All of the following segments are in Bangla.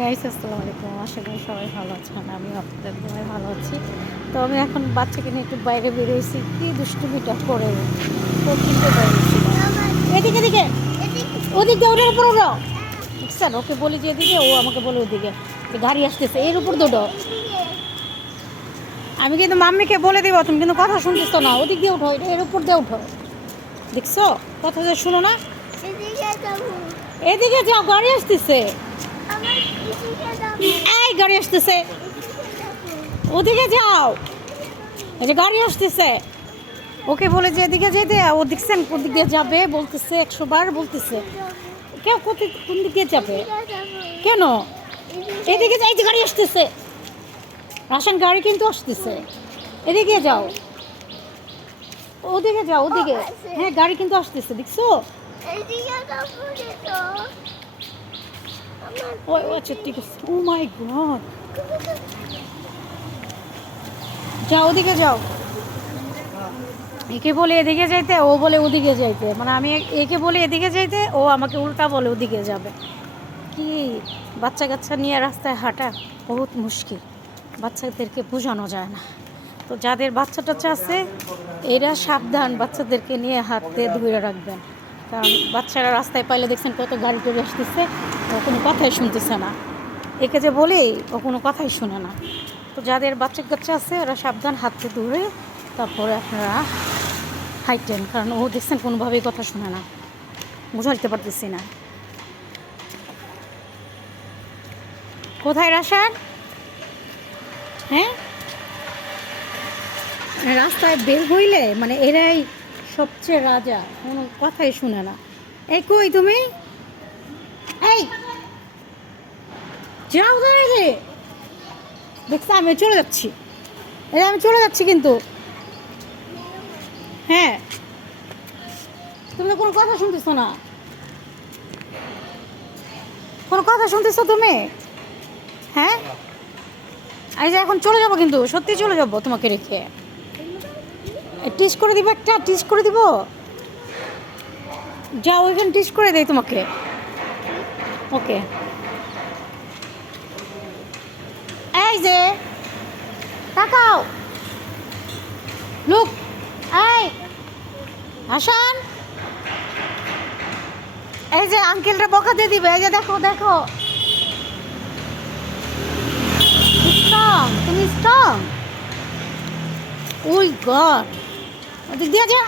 গাইস, আসসালামু আলাইকুম। আশা করি সবাই ভালো আছেন। আমি আপনাদের সবাই ভালো আছি। তো আমি এখন বাচ্চাকে নিয়ে একটু বাইরে বেরিয়েছি, কি দুষ্টুমিটা করে তো কিনতে বেরিয়েছি। এদিকে এদিকে ওদিকে, ওটার উপর ওঠো। বুঝছেন, ওকে বলি যে এদিকে, ও আমাকে বলে ওদিকে। গাড়ি আসতেছে, এর উপর দৌড়ো। আমি কিন্তু মাম্মিকে বলে দিব, তুমি কিন্তু কথা শুনছিস তো না। ওদিক দিয়ে উঠো, এর উপর দিয়ে উঠো। দেখছো, কথা যে শুনো না। এদিকে যাও, গাড়ি আসতেছে। এই গাড়ি আসতেছে, ওদিকে যাও। এই যে গাড়ি আসতেছে, ওকে বলে যে এদিকে যেতে। ও দেখছেন কোন দিক দিয়ে যাবে, বলতেছে 100 বার বলতেছে। কেউ কোন দিক দিয়ে যাবে কেন? এদিকে যাই, যে গাড়ি আসতেছে। রাশন গাড়ি কিন্তু আসতেছে, এদিকে যাও। ওদিকে যাও, ওদিকে। হ্যাঁ, গাড়ি কিন্তু আসতেছে, দেখছো? ও আচ্ছা, ঠিক আছে। ও মাই গড, যাও, ওদিকে যাও। একে বলে এদিকে যাইতে, ও বলে ওদিকে যাইতে। মানে আমি একে বলে এদিকে যাইতে, ও আমাকে উল্টা বলে ওদিকে যাবে। কি বাচ্চা কাচ্চা নিয়ে রাস্তায় হাঁটা বহুত মুশকিল, বাচ্চাদেরকে বোঝানো যায় না। তো যাদের বাচ্চা টাচ্চা আছে, এরা সাবধান, বাচ্চাদেরকে নিয়ে হাতে ধরে রাখবেন। কারণ বাচ্চারা রাস্তায় পাইলে দেখছেন কত গাড়ি টাড়ি আসতেছে, ও কোনো কথাই শুনতেছে না। একে যে বলি, ও কোনো কথাই শুনে না। তো যাদের বাচ্চা কাচ্চা আছে, ওরা সাবধান, হাতে ধরে তারপরে আপনারা হাইটেন। কারণ ও দেখছেন কোনোভাবেই কথা শুনে না, বুঝাইতে পারতেছি না। কোথায় রাশান? হ্যাঁ, রাস্তায় বের হইলে মানে এরাই সবচেয়ে রাজা, কোনো কথাই শুনে না। এই কই তুমি? এই যাও, দাঁড়িয়ে দেখছো, আমি চলে যাচ্ছি। এরা আমি চলে যাচ্ছি কিন্তু। হ্যাঁ, তুমি তো কোনো কথা শুনতেছো না। কোনো কথা শুনতেছো তুমি? হ্যাঁ, এই যে এখন চলে যাবো কিন্তু, সত্যি চলে যাবো তোমাকে রেখে। টিস করে দিব, একটা টিস করে দিব। যাও, ওইখানে টিস করে দেয় তোমাকে। ওকে, এই যে তাকাও, লুক। এই হাসান, এই যে আঙ্কেলটা বকা দিয়ে দিবে। এই যে দেখো দেখো, স্ট্রং, তুমি স্ট্রং। ওই গড, ওদিক দিয়ে যা।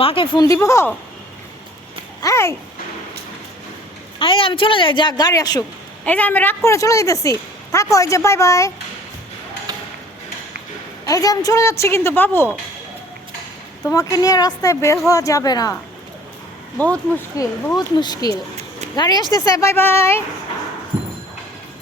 মাকে ফোন দিব। এই এই আমি চলে যাই, যা গাড়ি আসুক। এই যে আমি রাগ করে চলে যেতেছি, থাকো। এই যে বাই বাই। এই যে আমি চলে যাচ্ছি কিন্তু বাবু, তোমাকে নিয়ে রাস্তায় বের হওয়া যাবে না। বহুত মুশকিল, বহুত মুশকিল। গাড়ি আসতেছে, বাই বাই।